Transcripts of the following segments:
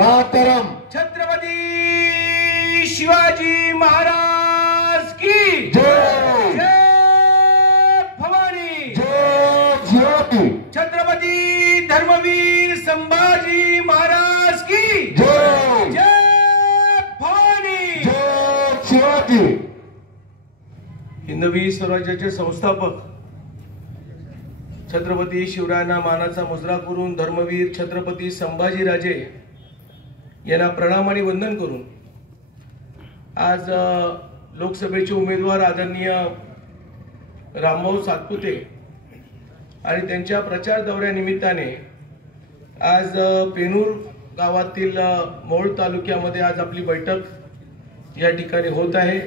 मातरम। छत्रपती शिवाजी महाराज की जय। जय भवानी। जय शिवाजी। छत्रपती धर्मवीर संभाजी महाराज की जय। जय भवानी। जय शिवाजी। हिंदवी स्वराज्याचे संस्थापक छत्रपती शिवरायांना मानाचा मुजरा करून धर्मवीर छत्रपती संभाजीराजे यांना प्रणाम आणि वंदन करून आज लोकसभेचे उमेदवार आदरणीय रामभाऊ सातपुते आणि त्यांच्या प्रचार दौऱ्यानिमित्ताने आज पेनूर गावातील मोहोळ तालुक्यामध्ये आज आपली बैठक या ठिकाणी होत आहे।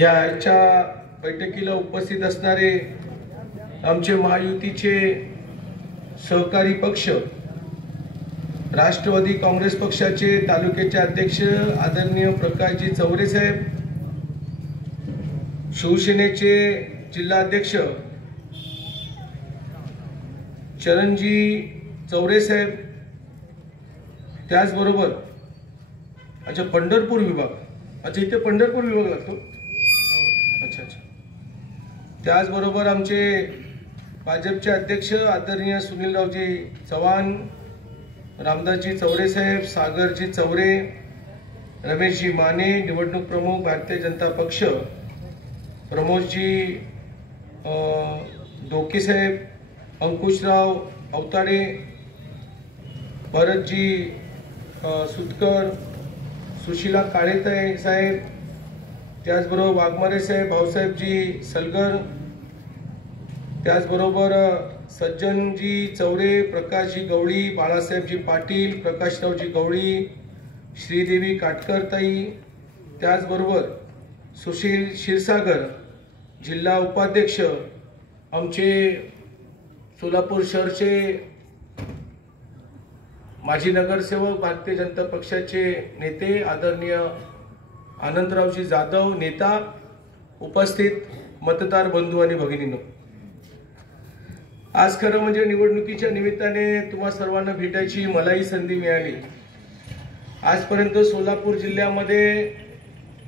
याच्या बैठकीला उपस्थित असणारे आमचे महायुतीचे सहकारी पक्ष राष्ट्रवादी काँग्रेस पक्षाचे तालुक्याचे अध्यक्ष आदरणीय प्रकाशजी चौरे साहेब, शिवसेनेचे जिल्हाध्यक्ष चरणजी चौरे साहेब, त्याचबरोबर अच्छा पंढरपूर विभाग, अच्छा इथे पंढरपूर विभाग लागतो, अच्छा अच्छा, त्याचबरोबर आमचे भाजपचे अध्यक्ष आदरणीय सुनीलरावजी चव्हाण, रामदासजी चौरे साहेब, सागरजी चौरे, रमेशजी माने, निवडणूक प्रमुख भारतीय जनता पक्ष प्रमोदजी डोके साहेब, अंकुशराव अवताडे, भरतजी सुतकर, सुशीला काळेताई साहेब, त्याचबरोबर वाघमारे साहेब, भाऊसाहेबजी सलगर, त्याचबरोबर सज्जनजी चौरे, प्रकाशजी गवळी, बाळासाहेबजी पाटील, प्रकाशरावजी गवळी, श्रीदेवी काटकरताई, त्याचबरोबर सुशील क्षीरसागर जिल्हा उपाध्यक्ष, आमचे सोलापूर शहरचे माजी नगरसेवक भारतीय जनता पक्षाचे नेते आदरणीय आनंदरावजी जाधव नेता, उपस्थित मतदार बंधू आणि भगिनींनो, आज खरं म्हणजे निवडणुकीच्या निमित्ताने तुम्हा सर्वांना भेटायची मलाही संधी मिळाली। आजपर्यंत सोलापूर जिल्ह्यामध्ये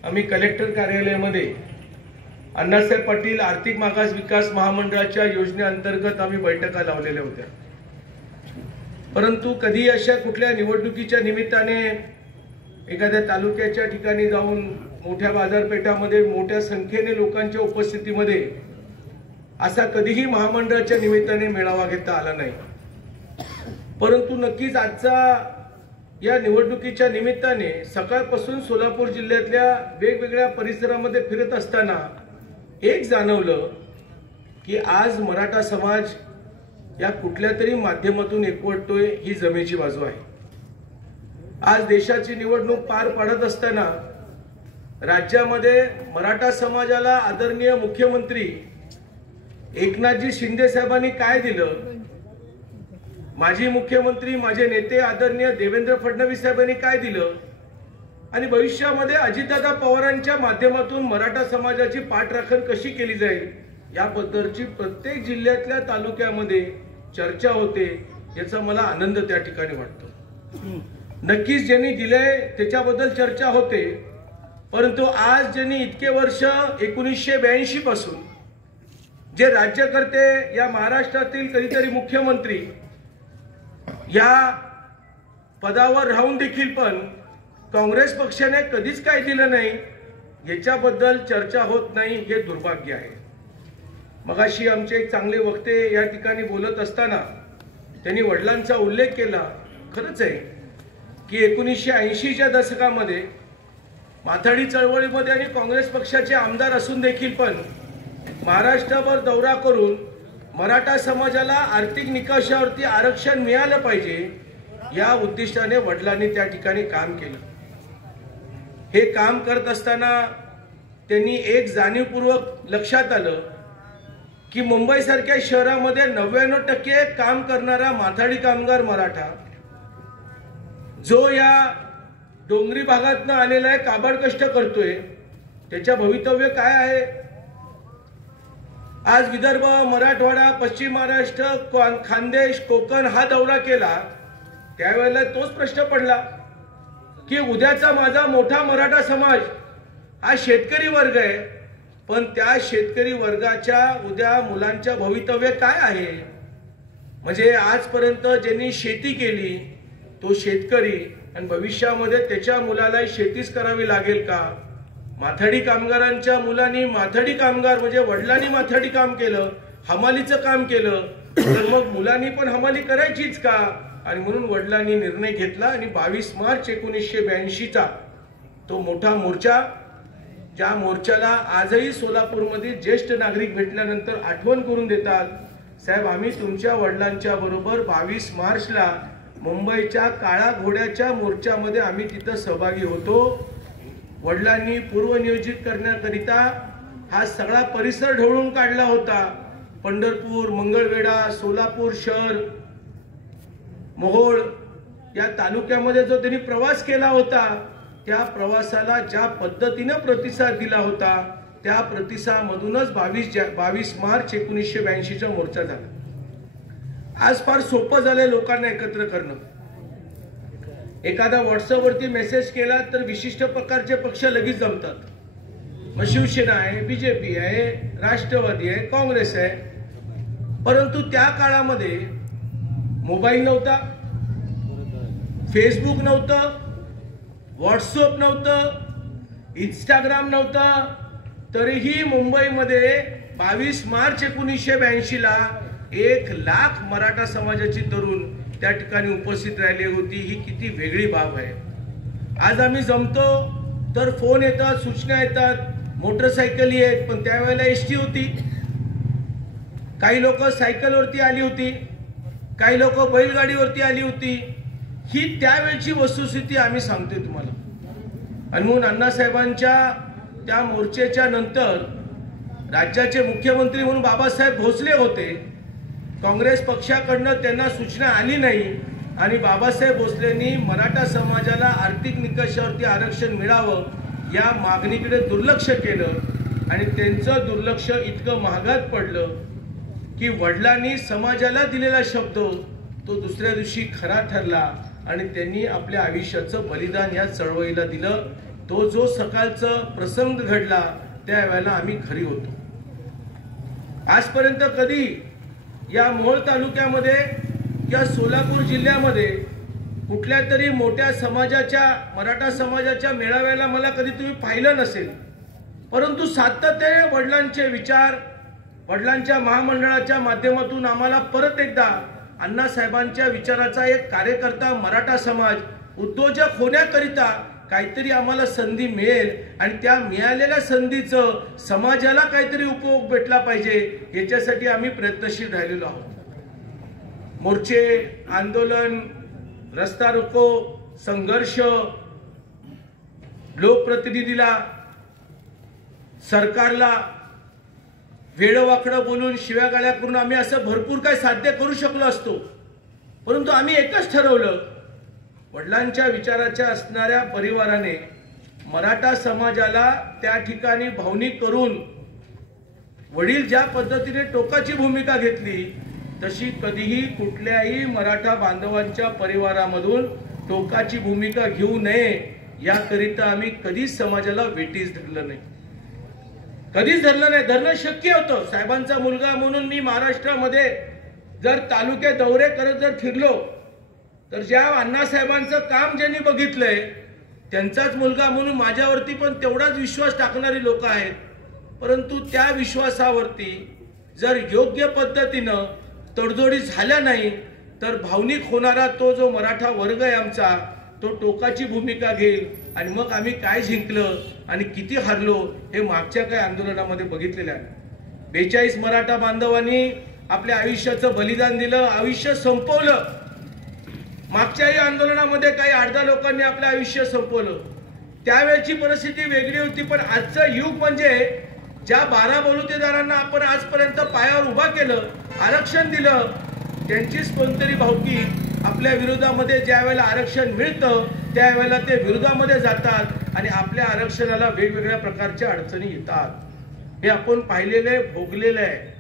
आम्ही कलेक्टर कार्यालयामध्ये अण्णासाहेब पाटील आर्थिक मागास विकास महामंडळाच्या योजनेअंतर्गत आम्ही बैठका लावलेल्या होत्या, परंतु कधी अशा कुठल्या निवडणुकीच्या निमित्ताने एखाद्या तालुक्याच्या ठिकाणी जाऊन मोठ्या बाजारपेठामध्ये मोठ्या संख्येने लोकांच्या उपस्थितीमध्ये असा कधीही महामंडळाच्या निमित्ताने मेळावा घेता आला नाही। परंतु नक्कीच आजचा या निवडणुकीच्या निमित्ताने सकाळपासून सोलापूर जिल्ह्यातल्या वेगवेगळ्या परिसरामध्ये फिरत असताना एक जाणवलं की आज मराठा समाज या कुठल्या तरी माध्यमातून एकवटतोय, ही जमेची बाजू आहे। आज देशाची निवडणूक पार पाडत असताना राज्यामध्ये मराठा समाजाला आदरणीय मुख्यमंत्री एकनाथजी शिंदे साहेबांनी काय दिलं, माजी मुख्यमंत्री माझे नेते आदरणीय देवेंद्र फडणवीस साहेबांनी काय दिलं, आणि भविष्यामध्ये अजितदादा पवारांच्या माध्यमातून मराठा समाजाची पाठराखण कशी केली जाईल याबद्दलची प्रत्येक जिल्ह्यातल्या तालुक्यामध्ये चर्चा होते, याचा मला आनंद त्या ठिकाणी वाटतो। नक्कीच ज्यांनी दिलंय त्याच्याबद्दल चर्चा होते, परंतु आज ज्यांनी इतके वर्ष 1982 पासून जे राज्यकर्ते या महाराष्ट्रातील कधीतरी मुख्यमंत्री या पदावर राहून देखील पण काँग्रेस पक्षाने कधीच काय दिलं नाही याच्याबद्दल चर्चा होत नाही, हे दुर्भाग्य आहे। मगाशी आमचे एक चांगले वक्ते या ठिकाणी बोलत असताना त्यांनी वडिलांचा उल्लेख केला। खरंच आहे की 1980च्या दशकामध्ये माथाडी चळवळीमध्ये आणि काँग्रेस पक्षाचे आमदार असून देखील पण महाराष्ट्रभर दौरा करून मराठा समाजाला आर्थिक निकषावरती आरक्षण मिळालं पाहिजे या उद्दिष्टाने वडिलांनी त्या ठिकाणी काम केलं। हे काम करत असताना त्यांनी एक जाणीवपूर्वक लक्षात आलं की मुंबई सारख्या शहरामध्ये 99% काम करणारा माथाडी कामगार मराठा जो या डोंगरी भागातून आलेला आहे, काबाड कष्ट करतोय, त्याच्या भवितव्य काय आहे। आज विदर्भ, मराठवाडा, पश्चिम महाराष्ट्र, खानदेश, कोकण हा दौरा केला त्यावेळेला तोच प्रश्न पडला की उद्याचा माझा मोठा मराठा समाज हा शेतकरी वर्ग आहे, पण त्या शेतकरी वर्गाच्या उद्या मुलांच्या भवितव्य काय आहे? म्हणजे आजपर्यंत ज्यांनी शेती केली तो शेतकरी आणि भविष्यामध्ये त्याच्या मुलाला शेतीच करावी लागेल का? माथाडी कामगारांच्या मुलांनी माथाडी कामगार म्हणजे वडिलांनी माथाडी काम केलं, हमालीचं काम केलं, तर मग मुलांनी पण हमाली करायचीच का? आणि म्हणून वडिलांनी निर्णय घेतला आणि 22 मार्च 1982चा तो मोठा मोर्चा, ज्या मोर्चाला आजही सोलापूरमध्ये ज्येष्ठ नागरिक भेटल्यानंतर आठवण करून देतात, साहेब आम्ही तुमच्या वडिलांच्या बरोबर 22 मार्चला मुंबईच्या काळा घोड्याच्या मोर्चामध्ये आम्ही तिथं सहभागी होतो. वडिलांनी पूर्वनियोजित करण्याकरिता हा सगळा परिसर ढवळून काढला होता. पंढरपूर, मंगळवेढा, सोलापूर शहर, मोहोळ या तालुक्यामध्ये जो त्यांनी प्रवास केला होता, त्या प्रवासाला ज्या पद्धतीने प्रतिसाद दिला होता त्या प्रतिसादामधूनच 22 मार्च 1982चा मोर्चा झाला. आज फार सोपं झालंय लोकांना एकत्र करणं. एखादा व्हॉट्सअपवरती मेसेज केला तर विशिष्ट प्रकारचे पक्ष लगेच जमतात. मग शिवसेना आहे, बीजेपी आहे, राष्ट्रवादी आहे, काँग्रेस आहे. परंतु त्या काळामध्ये मोबाईल नव्हता, फेसबुक नव्हतं, व्हॉट्सअप नव्हतं, इंस्टाग्राम नव्हतं. तरीही मुंबईमध्ये 22 मार्च 1982ला 1 लाख मराठा समाजाची तरुण त्या ठिकाणी उपस्थित राहिली होती. ही किती वेगळी बाब आहे. आज आम्ही जमतो तर फोन येतात, सूचना येतात, मोटरसायकली आहेत, पण त्यावेळेला एसटी होती. काही लोक सायकलवरती आली होती, काही लोक बैलगाडीवरती आली होती. ही त्यावेळची वस्तुस्थिती आम्ही सांगतोय तुम्हाला. आणि म्हणून अण्णासाहेबांच्या त्या मोर्चेच्या नंतर राज्याचे मुख्यमंत्री म्हणून बाबासाहेब भोसले होते. काँग्रेस पक्षाकडनं त्यांना सूचना आली नाही आणि बाबासाहेब भोसलेंनी मराठा समाजाला आर्थिक निकषावरती आरक्षण मिळावं या मागणीकडे दुर्लक्ष केलं आणि त्यांचं दुर्लक्ष इतकं महागात पडलं की वडिलांनी समाजाला दिलेला शब्द तो दुसऱ्या दिवशी खरा ठरला आणि त्यांनी आपल्या आयुष्याचं बलिदान या चळवळीला दिलं. तो जो सकाळचा प्रसंग घडला त्यावेळेला आम्ही घरी होतो. आजपर्यंत कधी या मोहोळ तालुक्यामध्ये या सोलापूर जिल्ह्यामध्ये कुठल्या तरी मोठ्या समाजाच्या, मराठा समाजाच्या मेळाव्याला मला कधी तुम्ही पाहिलं नसेल. परंतु सातत्याने वडिलांचे विचार, वडिलांच्या महामंडळाच्या माध्यमातून आम्हाला परत एकदा अण्णासाहेबांच्या विचाराचा एक कार्यकर्ता मराठा समाज उद्योजक होण्याकरिता काहीतरी आम्हाला संधी मिळेल आणि त्या मिळालेल्या संधीचं समाजाला काहीतरी उपयोग भेटला पाहिजे याच्यासाठी आम्ही प्रयत्नशील राहिलेलो आहोत. मोर्चे, आंदोलन, रस्ता रोको, संघर्ष, लोकप्रतिनिधीला, सरकारला वेडवाकडं बोलून शिव्यागाळ्या करून आम्ही असं भरपूर काही साध्य करू शकलो असतो. परंतु आम्ही एकच ठरवलं, वडिलांच्या विचाराच्या असणाऱ्या परिवाराने मराठा समाजाला त्या ठिकाणी भावनिक करून वडील ज्या पद्धतीने टोकाची भूमिका घेतली तशी कधीही कुठल्याही मराठा बांधवांच्या परिवारामधून टोकाची भूमिका घेऊ नये याकरिता आम्ही कधीच समाजाला वेठीस धरलं नाही, कधीच धरलं नाही. धरणं शक्य होतं. साहेबांचा मुलगा म्हणून मी महाराष्ट्रामध्ये जर तालुके दौरे करत जर फिरलो तर ज्या अण्णासाहेबांचं काम ज्यांनी बघितलंय त्यांचाच मुलगा म्हणून माझ्यावरती पण तेवढाच विश्वास टाकणारी लोक आहेत. परंतु त्या विश्वासावरती जर योग्य पद्धतीनं तडजोडी झाल्या नाही तर भावनिक होणारा तो जो मराठा वर्ग आहे आमचा, तो टोकाची भूमिका घेईल आणि मग आम्ही काय जिंकलं आणि किती हारलो हे मागच्या काही आंदोलनामध्ये बघितलेलं आहे. 42 मराठा बांधवांनी आपल्या आयुष्याचं बलिदान दिलं, आयुष्य संपवलं. मागच्याही आंदोलनामध्ये काही 8-10 लोकांनी आपलं आयुष्य संपवलं. त्यावेळची परिस्थिती वेगळी होती. पण आजचं युग म्हणजे ज्या 12 बलुतेदारांना आपण आजपर्यंत पायावर उभा केलं, आरक्षण दिलं, त्यांचीच कोणतरी भावकी आपल्या विरोधामध्ये ज्या वेळेला आरक्षण मिळतं त्यावेळेला ते विरोधामध्ये जातात आणि आपल्या आरक्षणाला वेगवेगळ्या प्रकारच्या अडचणी येतात. हे आपण पाहिलेलं आहे, भोगलेलं आहे.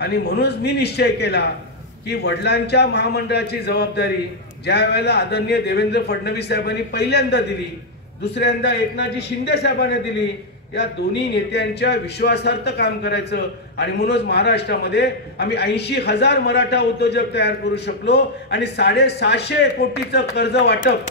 आणि म्हणूनच मी निश्चय केला की वडिलांच्या महामंडळाची जबाबदारी ज्या वेळेला आदरणीय देवेंद्र फडणवीस साहेबांनी पहिल्यांदा दिली, दुसऱ्यांदा एकनाथजी शिंदे साहेबांनी दिली, या दोन्ही नेत्यांच्या विश्वासार्थ काम करायचं आणि म्हणूनच महाराष्ट्रामध्ये आम्ही 80,000 मराठा उद्योजक तयार करू शकलो आणि 650 कोटीचं कर्ज वाटप,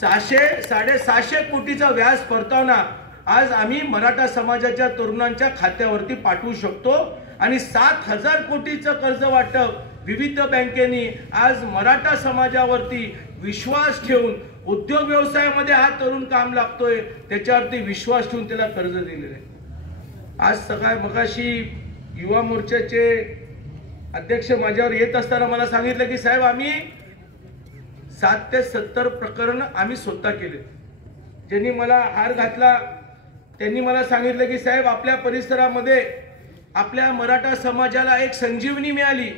750 कोटीचा व्याज परतावना आज आम्ही मराठा समाजाच्या तरुणांच्या खात्यावरती पाठवू शकतो आणि 7,000 कोटीचं कर्ज वाटप विविध बँकेनी आज मराठा समाजावरती विश्वास ठेवून उद्योग व्यवसायामध्ये हा तरुण काम लागतोय त्याच्यावरती विश्वास ठेवून त्याला कर्ज दिलेलं आहे। आज मगाशी युवा मोर्चाचे अध्यक्ष माझ्यावर येत असताना मला सांगितलं की साहेब आम्ही 7 ते 70 प्रकरण आम्ही स्वतः केले। ज्यांनी मला हार घातला त्यांनी मला सांगितलं की साहेब आपल्या परिसरामध्ये आपल्या मराठा समाजाला एक संजीवनी मिळाली।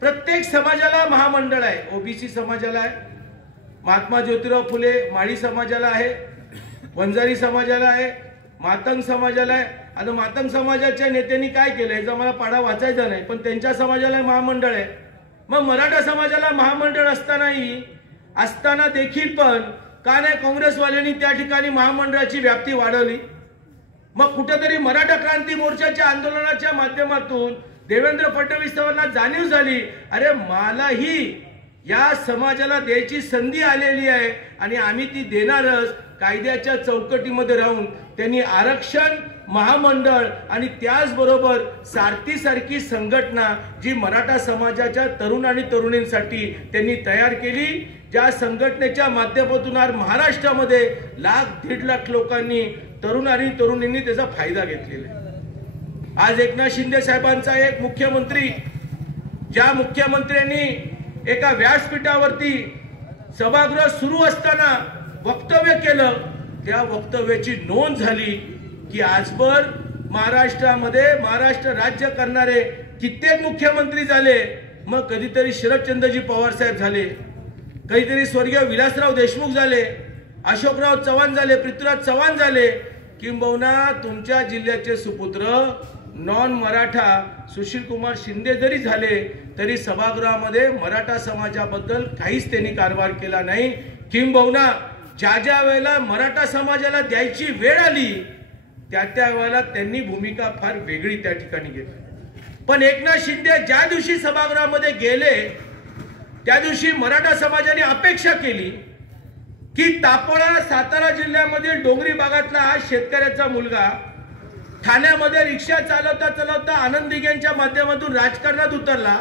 प्रत्येक समाजाला महामंडळ आहे, ओबीसी समाजाला आहे, महात्मा ज्योतिराव फुले माळी समाजाला आहे, वंजारी समाजाला आहे, मातंग समाजाला आहे। आता मातंग समाजाच्या नेत्यांनी काय केलं याचा मला पाढा वाचायचा नाही, पण त्यांच्या समाजाला महामंडळ आहे। मग मराठा समाजाला महामंडळ असताना देखील पण का नाही काँग्रेसवाल्यांनी त्या ठिकाणी महामंडळाची व्याप्ती वाढवली? मग कुठेतरी मराठा क्रांती मोर्चाच्या आंदोलनाच्या माध्यमातून देवेंद्र फडणवीस साहेबांना जाणीव झाली, अरे मलाही या समाजाला द्यायची संधी आलेली आहे आणि आम्ही ती देणारच। कायद्याच्या चौकटीमध्ये राहून त्यांनी आरक्षण, महामंडळ आणि त्याचबरोबर सारथी संघटना जी मराठा समाजाच्या तरुण आणि तरुणींसाठी त्यांनी तयार केली, ज्या संघटनेच्या माध्यमातून आज महाराष्ट्रामध्ये 1,00,000-1.5 लाख लोकांनी तरुण आणि तरुणींनी त्याचा फायदा घेतलेला आहे। आज एकनाथ शिंदे साहेबांचा एक मुख्यमंत्री, ज्या मुख्यमंत्र्यांनी एका व्यासपीठावरती सभागृह सुरू असताना वक्तव्य केलं, त्या वक्तव्याची नोंद झाली की आजवर महाराष्ट्र राज्य करणारे कित्येक मुख्यमंत्री झाले। मग कधीतरी शरदचंद्रजी पवार साहेब झाले, कधीतरी स्वर्गीय विलासराव देशमुख झाले, अशोकराव चव्हाण झाले, पृथ्वीराज चव्हाण झाले, किंबहुना तुमच्या जिल्ह्याचे सुपुत्र नॉन मराठा सुशील कुमार शिंदे जरी झाले तरी सभागृहामध्ये मराठा समाजाबद्दल काहीच त्यांनी कारभार केला नाही। किंबहुना ज्या वेळेला मराठा समाजाला द्यायची वेळ आली त्या वेळेला त्यांनी भूमिका फार वेगळी त्या ठिकाणी घेतली। पण एकनाथ शिंदे ज्या दिवशी सभागृहामध्ये गेले त्या दिवशी मराठा समाजाने अपेक्षा केली की तापोळा सातारा जिल्ह्यामध्ये डोंगरी भागातला हा शेतकऱ्याचा मुलगा ठाण्यामध्ये रिक्षा चालवता आनंद दिघेंच्या माध्यमातून राजकारणात उतरला,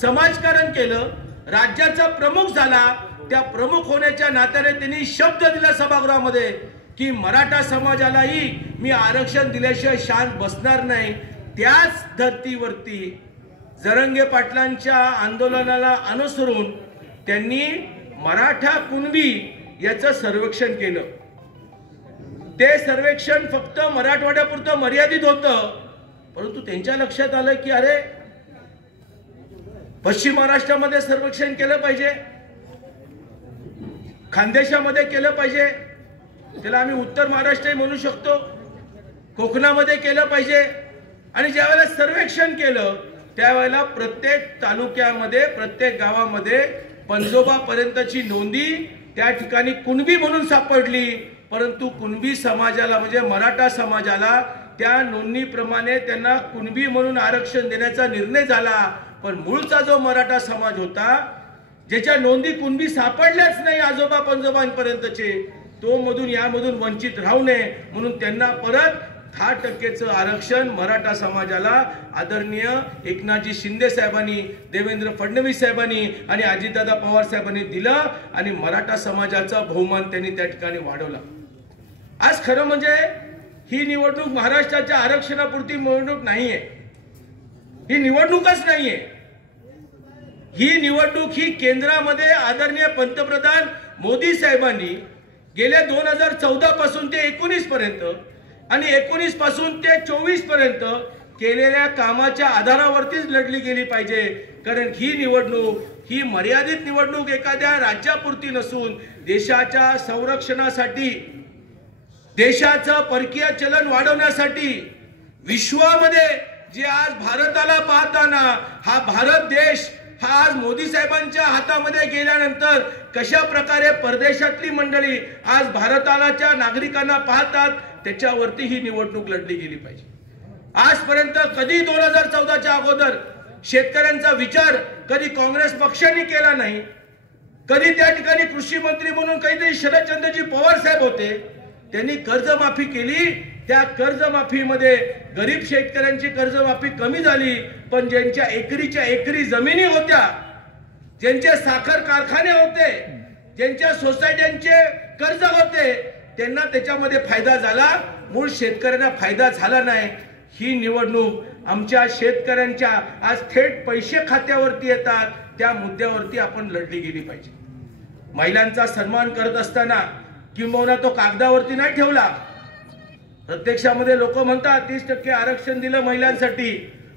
समाजकारण केलं, राज्याचा प्रमुख झाला। त्या प्रमुख होण्याच्या नात्याने त्यांनी शब्द दिला सभागृहामध्ये की मराठा समाजालाही मी आरक्षण दिल्याशिवाय शांत बसणार नाही। त्याच धर्तीवरती जरंगे पाटलांच्या आंदोलनाला अनुसरून त्यांनी मराठा कुणबी याचं सर्वेक्षण केलं। ते सर्वेक्षण फक्त मराठवाड्यापुरतं मर्यादित होतं, परंतु त्यांच्या लक्षात आलं की अरे पश्चिम महाराष्ट्रामध्ये सर्वेक्षण केलं पाहिजे, खानदेशामध्ये केलं पाहिजे, त्याला आम्ही उत्तर महाराष्ट्रही म्हणू शकतो, कोकणामध्ये केलं पाहिजे। आणि ज्यावेळेला सर्वेक्षण केलं त्यावेळेला प्रत्येक तालुक्यामध्ये प्रत्येक गावामध्ये पंजोबापर्यंतची नोंदी त्या ठिकाणी कुणबी म्हणून सापडली, परंतु कुणबी समाजाला म्हणजे मराठा समाजाला त्या नोंदणीप्रमाणे त्यांना कुणबी म्हणून आरक्षण देण्याचा निर्णय झाला। पण मूळचा जो मराठा समाज होता ज्याच्या नोंदी कुणबी सापडल्याच नाही आजोबा पंजोबांपर्यंतचे, तो यामधून वंचित राहू नये म्हणून त्यांना परत 10% आरक्षण मराठा समाजाला आदरणीय एकनाथजी शिंदे साहेबांनी, देवेंद्र फडणवीस साहेबांनी आणि अजितदादा पवार साहेबांनी दिलं आणि मराठा समाजाचा बहुमान त्यांनी त्या ठिकाणी वाढवला। आज खरं म्हणजे ही निवडणूक महाराष्ट्राच्या आरक्षणापुरती निवडणूक नाहीये, ही निवडणूकच नाहीये। ही निवडणूक ही केंद्रामध्ये आदरणीय पंतप्रधान मोदी साहेबांनी गेल्या 2014 पासून ते 19 पर्यंत आणि 19 पासून ते 24 पर्यंत केलेल्या कामाच्या आधारावरतीच लढली गेली पाहिजे। कारण ही निवडणूक ही मर्यादित निवडणूक एखाद्या राज्यापुरती नसून देशाच्या संरक्षणासाठी, देशाचं परकीय चलन वाढवण्यासाठी, विश्वामध्ये जे आज भारताला पाहताना हा भारत देश हा आज मोदी साहेबांच्या हातामध्ये गेल्यानंतर कशा प्रकारे परदेशातली मंडळी आज भारताच्या नागरिकांना पाहतात त्याच्यावरती ही निवडणूक लढली गेली पाहिजे। आजपर्यंत कधी 2014च्या अगोदर शेतकऱ्यांचा विचार कधी काँग्रेस पक्षाने केला नाही। कधी त्या ठिकाणी कृषी मंत्री म्हणून काहीतरी शरदचंद्रजी पवार साहेब होते, त्यांनी कर्जमाफी केली। त्या कर्जमाफीमध्ये गरीब शेतकऱ्यांची कर्जमाफी कमी झाली, पण ज्यांच्या एकरीच्या एकरी जमिनी होत्या, ज्यांचे साखर कारखाने होते, ज्यांच्या सोसायट्यांचे कर्ज होते, त्यांना त्याच्यामध्ये फायदा झाला, मूळ शेतकऱ्यांना फायदा झाला नाही। ही निवडणूक आमच्या शेतकऱ्यांच्या आज थेट पैसे खात्यावरती येतात त्या मुद्द्यावरती आपण लढली गेली पाहिजे। महिलांचा सन्मान करत असताना किंबहुना तो कागदावरती नाही ठेवला, प्रत्यक्षामध्ये लोक म्हणतात 30% आरक्षण दिलं महिलांसाठी,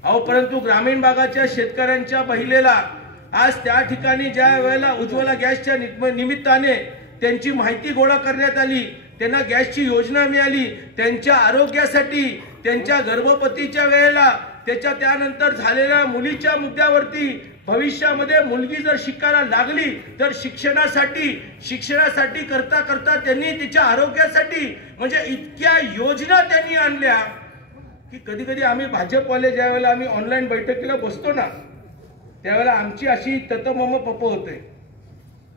अहो परंतु ग्रामीण भागाच्या शेतकऱ्यांच्या महिलेला आज त्या ठिकाणी ज्या वेळेला उज्ज्वला गॅसच्या निमित्ताने त्यांची माहिती गोळा करण्यात आली, त्यांना गॅसची योजना मिळाली, त्यांच्या आरोग्यासाठी, त्यांच्या गर्भपतीच्या वेळेला, त्यानंतर झालेल्या मुलीच्या मुद्द्यावरती भविष्यामध्ये मुलगी जर शिकायला लागली तर शिक्षणासाठी करता करता त्यांनी तिच्या आरोग्यासाठी म्हणजे इतक्या योजना त्यांनी आणल्या की कधी कधी आम्ही भाजपवाले ज्या वेळेला आम्ही ऑनलाईन बैठकीला बसतो ना त्यावेळेला आमची अशी ततमम पप होते।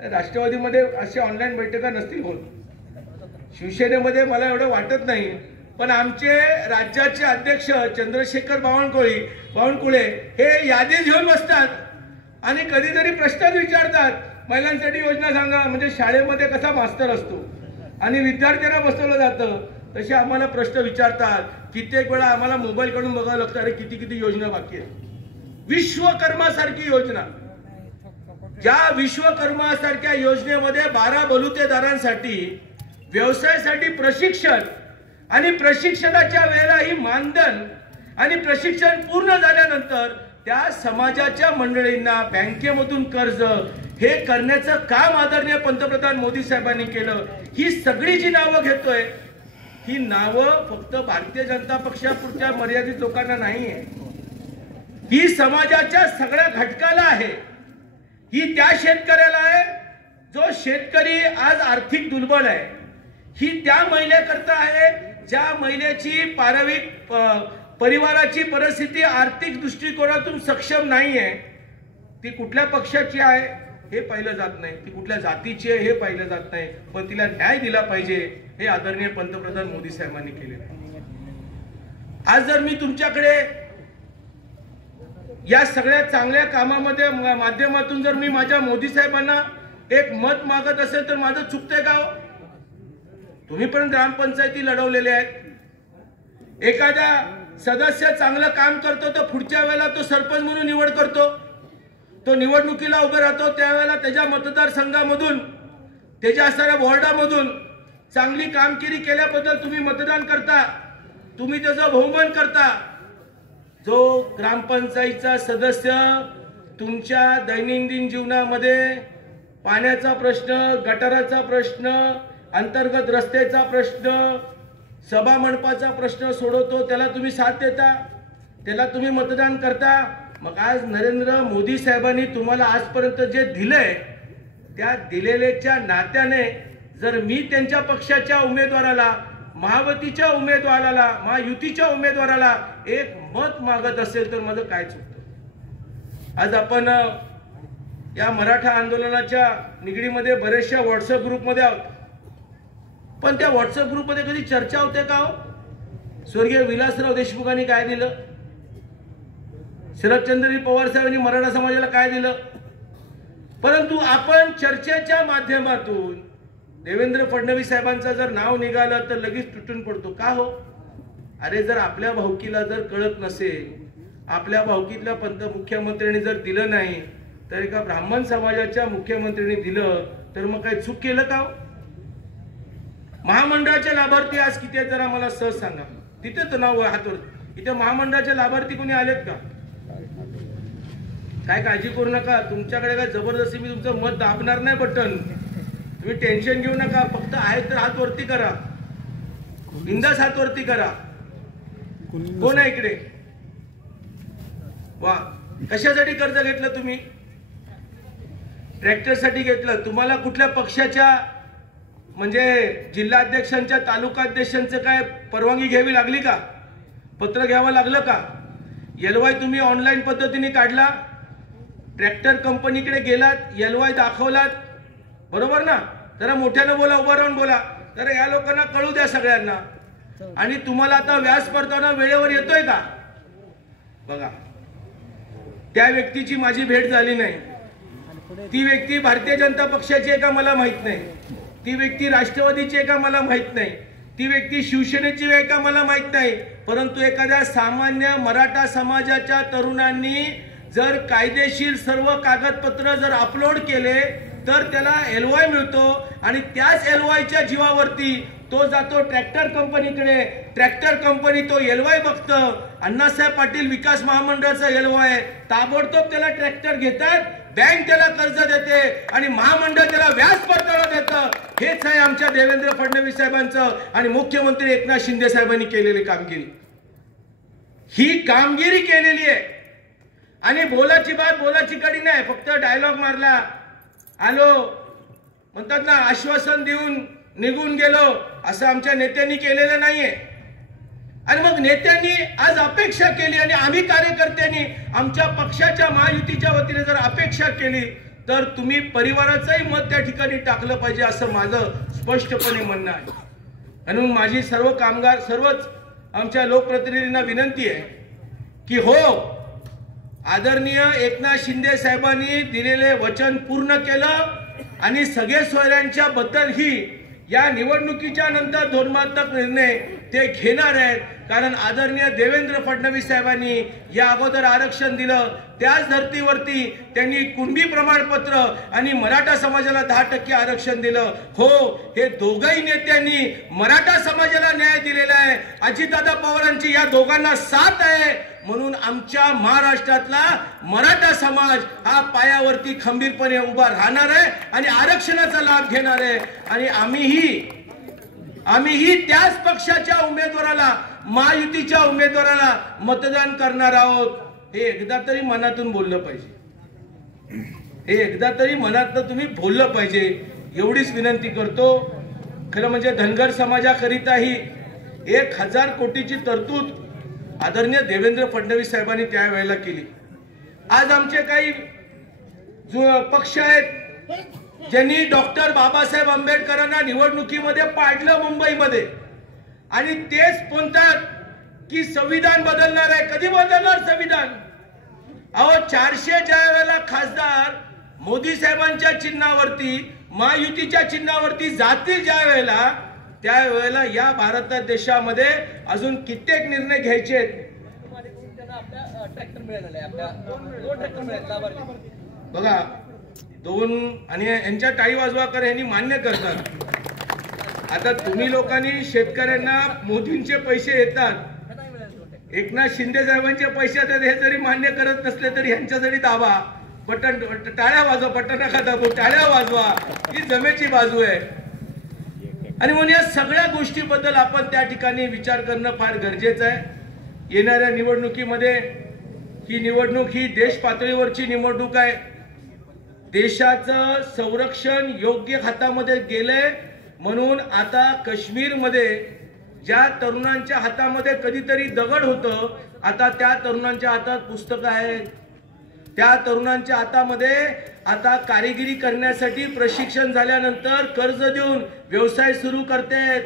राष्ट्रवादीमध्ये अशी ऑनलाईन बैठका नसतील होत, शिवसेनेमध्ये मला एवढं वाटत नाही, पण आमचे राज्याचे अध्यक्ष चंद्रशेखर बावनकुळे हे यादी घेऊन बसतात आणि कधीतरी प्रश्न विचारतात, महिलांसाठी योजना सांगा, म्हणजे शाळेमध्ये कसा मास्तर असतो आणि विद्यार्थ्यांना बसवलं जातं तसे आम्हाला प्रश्न विचारतात। कित्येक वेळा आम्हाला मोबाईल कडून बघावं लागतं, अरे किती योजना बाकी आहेत। विश्वकर्मा सारखी योजना, ज्या विश्वकर्मा सारख्या योजनेमध्ये 12 बलुतेदारांसाठी व्यवसायासाठी प्रशिक्षण आणि प्रशिक्षणाच्या वेळेलाही मानधन आणि प्रशिक्षण पूर्ण झाल्यानंतर त्या समाजाच्या मंडळींना बँकेमधून कर्ज हे करण्याचं काम आदरणीय पंतप्रधान मोदी साहेबांनी केलं। ही सगळी जी नावं घेतोय ही नावं फक्त भारतीय जनता पक्षापुरत्या मर्यादित लोकांना नाहीये, ही समाजाच्या सगळ्या घटकाला आहे, ही त्या शेतकऱ्याला आहे जो शेतकरी आज आर्थिक दुर्बल आहे, ही त्या महिलेकरता आहे ज्या महिलेची परिवाराची परिस्थिती आर्थिक दृष्टिकोनातून सक्षम नाहीये। ती कुठल्या पक्षाची आहे हे पाहिलं जात नाही, ती कुठल्या जातीची आहे हे पाहिलं जात नाही, पण तिला न्याय दिला पाहिजे हे आदरणीय पंतप्रधान मोदी साहेबांनी केलेलं आहे। आज जर मी तुमच्याकडे या सगळ्या चांगल्या कामामध्ये माध्यमातून जर मी माझ्या मोदी साहेबांना एक मत मागत असेल तर माझं चुकतंय का? तुम्ही पण ग्रामपंचायती लढवलेले आहेत, एखादा सदस्य चांगलं काम करतो तर पुढच्या वेळेला तो सरपंच म्हणून निवड करतो, तो निवडणुकीला उभे राहतो, त्यावेळेला त्याच्या मतदारसंघामधून त्याच्या असणाऱ्या वॉर्डामधून चांगली कामगिरी केल्याबद्दल तुम्ही मतदान करता, तुम्ही त्याचं बहुमान करता। जो ग्रामपंचायतीचा सदस्य तुमच्या दैनंदिन जीवनामध्ये पाण्याचा प्रश्न, गटाराचा प्रश्न, अंतर्गत रस्त्याचा प्रश्न, सभा मंडपाचा प्रश्न सोडवतो, त्याला तुम्ही साथ देता, त्याला तुम्ही मतदान करता। मग आज नरेंद्र मोदी साहेबांनी तुम्हाला आजपर्यंत जे दिलंय त्या दिलेल्याच्या नात्याने जर मी त्यांच्या पक्षाच्या उमेदवाराला, महायुतीच्या उमेदवाराला, महायुतीच्या उमेदवाराला एक मत मागत असेल तर माझं काय चुकतं? आज आपण या मराठा आंदोलनाच्या निगडीमध्ये बरेचशा व्हॉट्सअप ग्रुपमध्ये आहोत, पण त्या व्हॉट्सअप ग्रुपमध्ये कधी चर्चा होते का हो? स्वर्गीय विलासराव देशमुखांनी काय दिलं, शरदचंद्रजी पवार साहेबांनी मराठा समाजाला काय दिलं, परंतु आपण चर्चेच्या माध्यमातून देवेंद्र फडणवीस साहेबांचं जर नाव निघालं तर लगेच तुटून पडतो का हो? अरे जर आपल्या भावकीला जर कळत नसेल, आपल्या भावकीतल्या मुख्यमंत्र्यांनी जर दिलं नाही तर एका ब्राह्मण समाजाच्या मुख्यमंत्र्यांनी दिलं तर मग काय चूक केलं का? महामंडळाचे लाभार्थी आज किती आहेत जरा मला सहज सांगा, तिथे तर नाव हातवर, इथे महामंडळाचे लाभार्थी कोणी आलेत का? काय काळजी करू नका, तुमच्याकडे काय जबरदस्ती मी तुमचं मत दाबणार नाही बटन, तुम्ही टेन्शन घेऊ नका, फक्त आहे तर हात वरती करा, बिंदास हात वरती करा। कोण आहे इकडे? वा, कशासाठी कर्ज घेतलं तुम्ही? ट्रॅक्टरसाठी घेतलं, तुम्हाला कुठल्या पक्षाच्या म्हणजे जिल्हाध्यक्षांच्या तालुकाध्यक्षांचं काय परवानगी घ्यावी लागली का? पत्र घ्यावं लागलं का? एलवाय तुम्ही ऑनलाईन पद्धतीने काढला, ट्रॅक्टर कंपनीकडे गेलात, एलवाय दाखवलात, बरोबर ना? जरा मोठ्यानं बोला, उभं राहून बोला, जरा या लोकांना कळू द्या सगळ्यांना. आणि तुम्हाला आता व्याज परतावा वेळेवर येतोय का? बघा, त्या व्यक्तीची माझी भेट झाली नाही. ती व्यक्ती भारतीय जनता पक्षाची आहे का मला माहित नाही, ती व्यक्ती राष्ट्रवादीची आहे का मला माहित नाही, ती व्यक्ती शिवसेनेची आहे का मला माहित नाही. परंतु एखाद्या सामान्य मराठा समाजाच्या तरुणांनी जर कायदेशीर सर्व कागदपत्र जर अपलोड केले तर त्याला एलवाय मिळतो आणि त्याच एलवायच्या जीवावरती तो जातो ट्रॅक्टर कंपनीकडे. ट्रॅक्टर कंपनी तो एलवाय बघतं, अण्णासाहेब पाटील विकास महामंडळाचा एलवाय, ताबडतोब त्याला ट्रॅक्टर घेतात, बँक त्याला कर्ज देते आणि महामंडळ त्याला व्याज परतावा देतं. हेच आहे आमच्या देवेंद्र फडणवीस साहेबांचं आणि मुख्यमंत्री एकनाथ शिंदे साहेबांनी केलेली कामगिरी. ही कामगिरी केलेली आहे. आणि बोलाची बात बोलाची कडी नाही, फक्त डायलॉग मारला, आलो म्हणतात ना, आश्वासन देऊन निघून गेलो, असं आमच्या नेत्यांनी केलेलं नाहीये. आणि मग नेत्यांनी आज अपेक्षा केली आणि आम्ही कार्यकर्त्यांनी आमच्या पक्षाच्या महायुतीच्या वतीने जर अपेक्षा केली तर तुम्ही परिवाराचंही मत त्या ठिकाणी टाकलं पाहिजे, असं माझं स्पष्टपणे म्हणणं आहे. म्हणून माझी सर्व कामगार, सर्वच आमच्या लोकप्रतिनिधींना विनंती आहे की हो, आदरणीय एकनाथ शिंदे साहेबांनी दिलेले वचन पूर्ण केलं आणि सगळे सोयऱ्यांच्या बद्दलही या निवडणुकीच्या नंतर धोरणात्मक निर्णय ते घेणार आहेत. कारण आदरणीय देवेंद्र फडणवीस साहेबांनी या अगोदर आरक्षण दिलं, त्याच धर्तीवरती त्यांनी कुणबी प्रमाणपत्र आणि मराठा समाजाला 10% आरक्षण दिलं. हो, हे दोघही नेत्यांनी मराठा समाजाला न्याय दिलेला आहे. अजितदादा पवारांची या दोघांना साथ आहे. म्हणून आमच्या महाराष्ट्रातला मराठा समाज हा पायावरती खंबीरपणे उभा राहणार आहे आणि आरक्षणाचा लाभ घेणार आहे. आणि आम्हीही त्याच पक्षाच्या उमेदवाराला, महायुतीच्या उमेदवाराला मतदान करणार आहोत. हे एकदा तरी मनातून बोललं पाहिजे, हे एकदा तरी मनातून तुम्ही बोललं पाहिजे, एवढीच विनंती करतो. खरं म्हणजे धनगर समाजाकरिताही 1000 कोटीची तरतूद आदरणीय देवेंद्र फडणवीस साहेबांनी त्यावेळेला केली. आज आमचे काही पक्ष आहेत ज्यांनी डॉक्टर बाबासाहेब आंबेडकरांना निवडणुकीमध्ये पाडलं मुंबईमध्ये, आणि तेच म्हणतात की संविधान बदलणार आहे. कधी बदलणार संविधान? अहो, 400 ज्या वेळेला खासदार मोदी साहेबांच्या चिन्हावरती, महायुतीच्या चिन्हावरती जातील ज्या वेळेला, त्यावेळेला या भारत देशामध्ये अजून कित्येक निर्णय घ्यायचे आहेत. बघा, 2 आणि यांच्या टाळी वाजवाकर यांनी मान्य करतात. आता तुम्ही लोकांनी शेतकऱ्यांना मोदींचे पैसे येतात, एकनाथ शिंदे साहेबांचे पैसे येतात, हे जरी मान्य करत नसले तरी यांच्यासाठी दाबा, बटन, टाळ्या वाजवा, बटन नका दाबू, टाळ्या वाजवा, ही जमेची बाजू आहे. आणि म्हणून या सगळ्या गोष्टीबद्दल आपण त्या ठिकाणी विचार करणं फार गरजेचं आहे. येणाऱ्या निवडणुकीमध्ये ही निवडणूक ही देश पातळीवरची निवडणूक आहे. देशाचं संरक्षण योग्य हातामध्ये गेलंय. म्हणून आता काश्मीरमध्ये ज्या तरुणांच्या हातामध्ये कधीतरी दगड होतं, आता त्या तरुणांच्या हातात पुस्तकं आहेत. त्या तरुणांच्या हातामध्ये आता कारिगिरी करण्यासाठी प्रशिक्षण झाल्यानंतर कर्ज देऊन व्यवसाय सुरू करतात.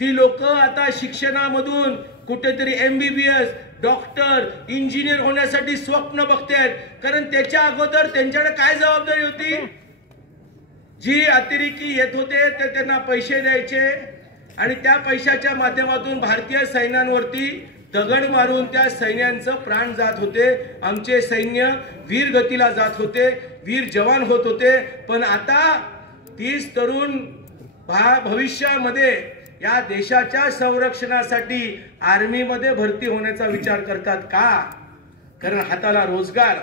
ती लोक आता शिक्षणामधून कुठेतरी MBBS, डॉक्टर, इंजिनियर होण्यासाठी स्वप्न बघतात. कारण त्याच्या अगोदर त्यांच्याकडे काय जबाबदारी होती? जी अतिरेकी येत होते ते त्यांना पैसे द्यायचे आणि त्या पैशाच्या माध्यमातून भारतीय सैन्यांवरती दगड मारून त्या सैन्यांचं प्राण जात होते. आमचे सैन्य वीर गतीला जात होते, वीर जवान होत होते. पण आता 30 तरुण भविष्यामध्ये या देशाच्या संरक्षणासाठी आर्मीमध्ये भरती होण्याचा विचार करतात का? कारण हाताला रोजगार,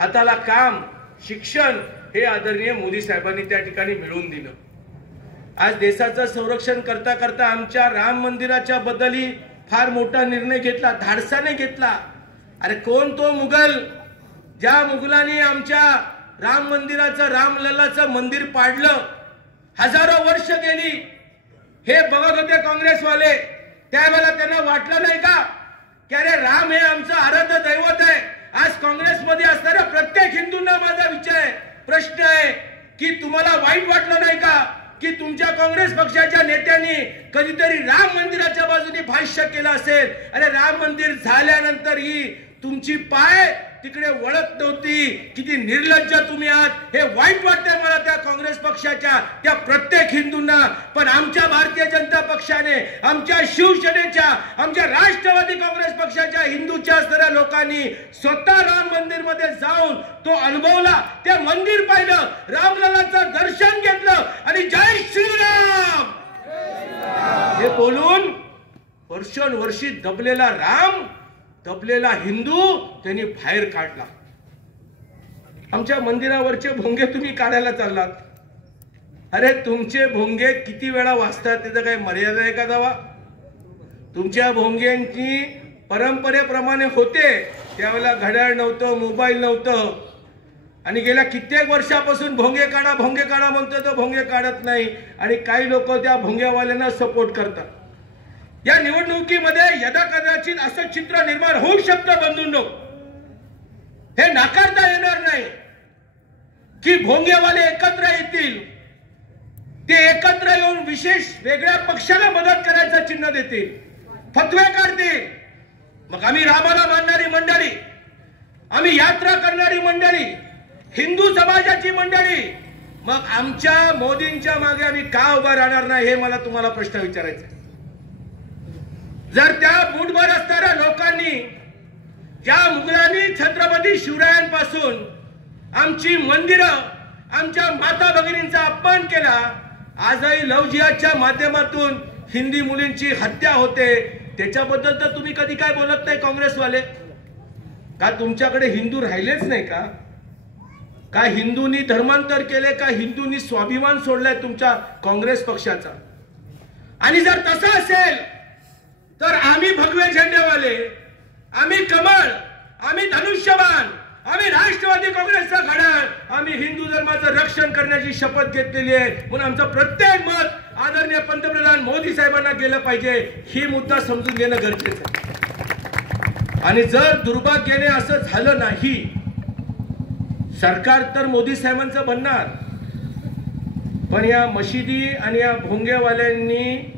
हाताला काम, शिक्षण हे आदरणीय मोदी साहेबांनी त्या ठिकाणी मिळवून दिलं. आज देशाचं संरक्षण करता करता आमच्या राम मंदिराच्या बद्दलही फार मोठा निर्णय घेतला, धाडसाने घेतला. अरे कोण तो मुघल, ज्या मुघलांनी आमच्या राम मंदिराचं रामलल्लाचं मंदिर पाडलं, हजारो वर्ष गेली, हे बघत होते काँग्रेसवाले। त्यावेळेला त्यांना वाटलं नाही का की अरे राम हे आमचं आराध्य दैवत आहे। आज काँग्रेसमध्ये असणाऱ्या प्रत्येक हिंदूंना माझा प्रश्न आहे की तुम्हाला वाईट वाटलं नाही का की तुमच्या काँग्रेस पक्षाच्या नेत्यांनी कधीतरी राम मंदिराच्या बाजूने भाष्य केलं असेल? अरे राम मंदिर झाल्यानंतर ही तुमची पाय तिकडे वळत नव्हती, किती निर्लज्ज तुम्ही आहात, हे वाईट वाटतंय मला त्या काँग्रेस पक्षाच्या त्या प्रत्येक हिंदूंना। पण आमच्या भारतीय जनता पक्षाने, आमच्या शिवसेनेच्या, आमच्या राष्ट्रवादी काँग्रेस पक्षाच्या हिंदूच्या असणाऱ्या लोकांनी स्वतः राम मंदिर मध्ये जाऊन तो अनुभवला, ते मंदिर पाहिलं, रामलल्लाचं दर्शन घेतलं आणि जय श्रीराम हे बोलून वर्षोनवर्षी दबलेला राम, दबलेला हिंदू त्यांनी बाहेर काढला। आमच्या मंदिरावरचे भोंगे तुम्ही काढायला चाललात। अरे तुमचे भोंगे किती वेळा वाजतात त्याचं काही मर्यादा आहे का दावा? तुमच्या भोंग्यांची परंपरेप्रमाणे होते त्यावेळेला घड्याळ नव्हतं, मोबाईल नव्हतं, आणि गेल्या कित्येक वर्षापासून भोंगे काढा म्हणतो तो भोंगे काढत नाही, आणि काही लोक त्या भोंग्यावाल्यांना सपोर्ट करतात। या निवडणुकीमध्ये यदा कदाचित असं चित्र निर्माण होऊ शकतं बंधूंनो, हे नाकारता येणार नाही की भोंगेवाले एकत्र येतील, ते एकत्र येऊन विशेष वेगळ्या पक्षाला मदत करायचं चिन्ह देतील, फतवे काढतील। मग आम्ही रामाला मानणारी मंडळी, आम्ही यात्रा करणारी मंडळी, हिंदू समाजाची मंडळी, मग आमच्या मोदींच्या मागे आम्ही का उभा राहणार नाही हे मला तुम्हाला प्रश्न विचारायचा आहे। जर त्या मूठभर असणाऱ्या लोकांनी, ज्या मुघलांनी छत्रपती शिवरायांपासून आमची मंदिरं, आमच्या माता भगिनींचा अपमान केला, आजही लव्ह जिहादच्या माध्यमातून हिंदी मुलींची हत्या होते, त्याच्याबद्दल तर तुम्ही कधी काय बोलत नाही काँग्रेसवाले? का तुमच्याकडे हिंदू राहिलेच नाही का? का हिंदूंनी धर्मांतर केले? का हिंदूंनी स्वाभिमान सोडलाय तुमच्या काँग्रेस पक्षाचा? आणि जर तसं असेल तर आम्ही भगवे झेंडेवाले, आम्ही कमळ, आम्ही धनुष्यबाण, आम्ही राष्ट्रवादी काँग्रेसचा घड्याळ, आम्ही हिंदू धर्माचं रक्षण करण्याची शपथ घेतलेली आहे। म्हणून आमचं प्रत्येक मत आदरणीय पंतप्रधान मोदी साहेबांना गेलं पाहिजे, ही मुद्दा समजून घेणं गरजेचं आहे। आणि जर दुर्भाग्याने असं झालं नाही, सरकार तर मोदी साहेबांचं बनणार, पण या मशिदी आणि या भोंगेवाल्यांनी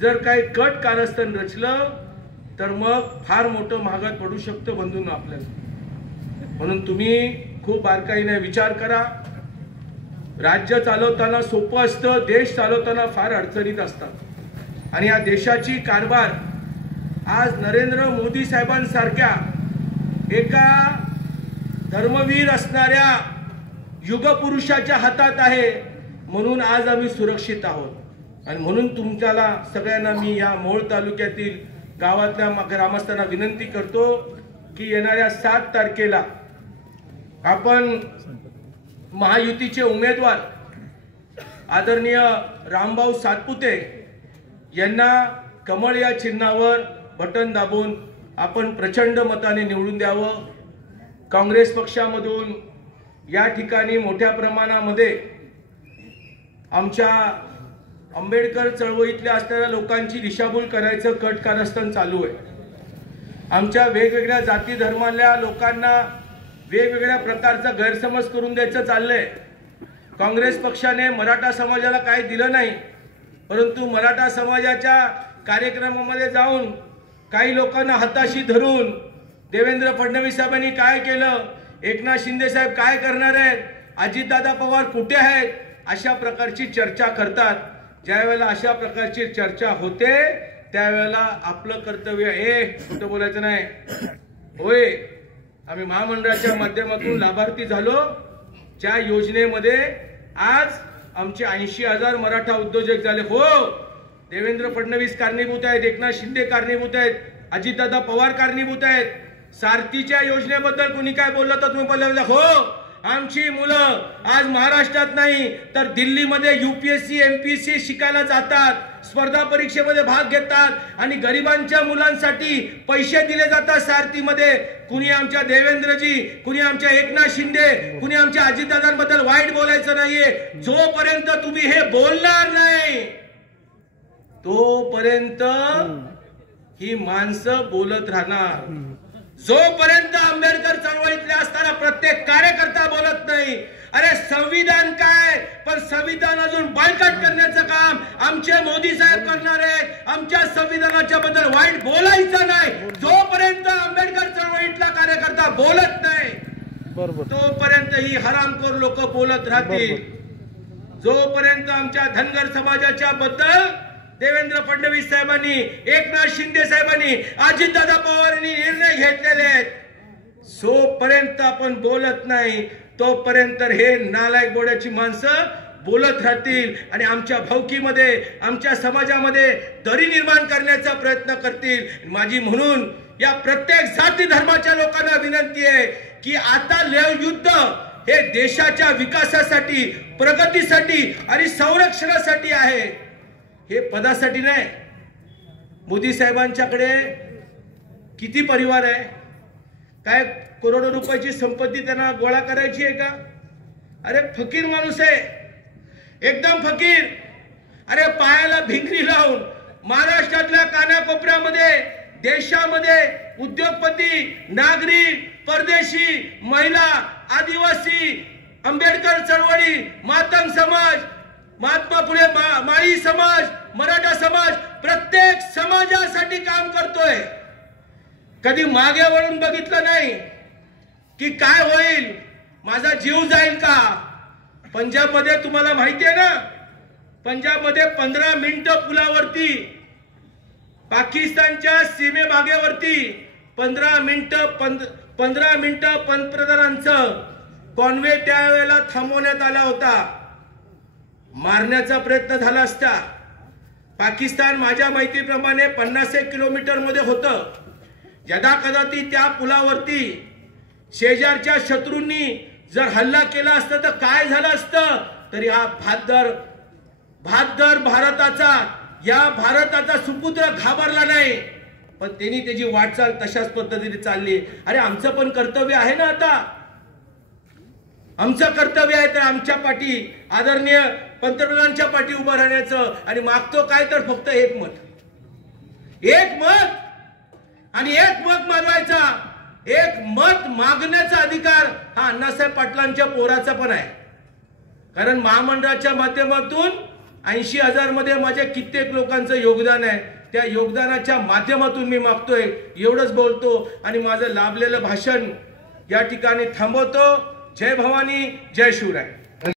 जर काही कट कारस्थान रचलं तर मग फार मोठं महागात पडू शकतं बंधूंनो आपल्याला। म्हणून तुम्ही खूप बारकाईने विचार करा। राज्य चालवताना सोपं असतं, देश चालवताना फार अडचणीत असतात, आणि या देशाची कारभार आज नरेंद्र मोदी साहेबांसारख्या एका धर्मवीर असणाऱ्या युगपुरुषाच्या हातात आहे, म्हणून आज आम्ही सुरक्षित आहोत। आणि म्हणून तुमच्याला सगळ्यांना मी या मोहोळ तालुक्यातील गावातल्या ग्रामस्थांना विनंती करतो की येणाऱ्या 7 तारखेला आपण महायुतीचे उमेदवार आदरणीय रामभाऊ सातपुते यांना कमळ या चिन्हावर बटन दाबून आपण प्रचंड मताने निवडून द्यावं। काँग्रेस पक्षामधून या ठिकाणी मोठ्या प्रमाणामध्ये आमच्या आंबेडकर चळवळीतल्या असणाऱ्या लोकांची दिशाभूल करायचं कट कारस्थान चालू आहे। आमच्या वेगवेगळ्या जाती धर्मातल्या लोकांना वेगवेगळ्या प्रकारचा गैरसमज करून द्यायचं चाललंय। काँग्रेस पक्षाने मराठा समाजाला काय दिलं नाही, परंतु मराठा समाजाच्या कार्यक्रमामध्ये जाऊन काही लोकांना हाताशी धरून देवेंद्र फडणवीस साहेबांनी काय केलं, एकनाथ शिंदे साहेब काय करणार आहेत, अजितदादा पवार कुठे आहेत, अशा प्रकारची चर्चा करतात। ज्यावेळेला अशा प्रकारची चर्चा होते त्यावेळेला आपलं कर्तव्य खोटं बोलायचं नाही। होय, आम्ही महामंडळाच्या माध्यमातून लाभार्थी झालो, ज्या योजनेमध्ये आज आमचे 80,000 मराठा उद्योजक झाले। हो, देवेंद्र फडणवीस कारणीभूत आहेत, एकनाथ शिंदे कारणीभूत आहेत, अजितदादा पवार कारणीभूत आहेत। सारथीच्या योजनेबद्दल कोणी काय बोललं तर तुम्ही बोलला हो, आमची मुलं आज महाराष्ट्रात नाही तर दिल्लीमध्ये UPSC MPSC शिकायला जातात, स्पर्धा परीक्षेमध्ये भाग घेतात आणि गरिबांच्या मुलांसाठी पैसे दिले जातात सारथीमध्ये. कुणी आमच्या देवेंद्रजी, कुणी आमच्या एकनाथ शिंदे, कुणी आमच्या अजितदादांबद्दल वाईट बोलायचं नाहीये. जोपर्यंत तुम्ही हे बोलणार नाही तोपर्यंत ही माणसं बोलत राहणार. जोपर्यंत आंबेडकर चळवळीतले असताना प्रत्येक कार्यकर्ता बोलत नाही, अरे संविधान काय, पण संविधान अजून बायकॉट करण्याचं काम आमचे मोदी साहेब करणार आहेत. आमच्या संविधानाच्या बद्दल वाईट बोलायचं नाही. जोपर्यंत आंबेडकर चळवळीतला कार्यकर्ता बोलत नाही तोपर्यंत ही हरामखोर लोक बोलत राहतील. जोपर्यंत आमच्या धनगर समाजाच्या बद्दल देवेंद्र फडणवीस साहेबांनी, एकनाथ शिंदे साहेबांनी, अजितदादा पवारांनी निर्णय घेतलेले आहेत, जोपर्यंत आपण बोलत नाही तोपर्यंत हे नालायक बोड्याची माणसं बोलत राहतील आणि आमच्या भावकीमध्ये, आमच्या समाजामध्ये दरी निर्माण करण्याचा प्रयत्न करतील. माझी म्हणून या प्रत्येक जाती धर्माच्या लोकांना विनंती आहे की आता युद्ध हे देशाच्या विकासासाठी, प्रगतीसाठी आणि संरक्षणासाठी आहे, हे पदासाठी नाही. मोदी साहेबांच्याकडे किती परिवार आहे, काय करोडो रुपयाची संपत्ती त्यांना गोळा करायची आहे का? अरे फकीर माणूस आहे, एकदम फकीर. अरे पायाला भिंगरी लावून महाराष्ट्रातल्या कानाकोपऱ्यामध्ये, देशामध्ये उद्योगपती, नागरिक, परदेशी, महिला, आदिवासी, आंबेडकर चळवळी, मातंग समाज, महात्मा फुले माळी समाज, मराठा समाज, प्रत्येक समाजासाठी काम करतोय. कधी मागे वळून बघितलं नाही की काय होईल, माझा जीव जाईल का. पंजाबमध्ये तुम्हाला माहिती आहे ना, पंजाबमध्ये 15 मिनिटं पुलावरती, पाकिस्तानच्या सीमेभागेवरती 15 मिनिटं पंतप्रधानांचं कॉन्वे त्यावेळेला थांबवण्यात आला होता. मारण्याचा प्रयत्न झाला असता. पाकिस्तान माझ्या माहितीप्रमाणे 50 किलोमीटर मध्ये होतं. यदा कदाचित त्या पुलावरती शेजारच्या शत्रूंनी जर हल्ला केला असता तर काय झालं असतं. तरी हा बहादर भारताचा सुपुत्र घाबरला नाही, पण त्यांनी त्याची वाटचाल तशाच पद्धतीने चालली. अरे आमचं पण कर्तव्य आहे ना, आता आमचं कर्तव्य आहे तर आमच्या पाठी, आदरणीय पंतप्रधानांच्या पाठी उभं राहण्याचं. आणि मागतो काय तर फक्त एक मत आणि एक मत मागवायचा. एक मत मागण्याचा अधिकार हा अण्णासाहेब पाटलांच्या पोराचा पण आहे. कारण महामंडळाच्या माध्यमातून 80,000 मध्ये माझ्या कित्येक लोकांचं योगदान आहे. त्या योगदानाच्या माध्यमातून मी मागतोय. एवढंच बोलतो आणि माझं लाभलेलं भाषण या ठिकाणी थांबवतो. जय भवानी, जय शिवराय.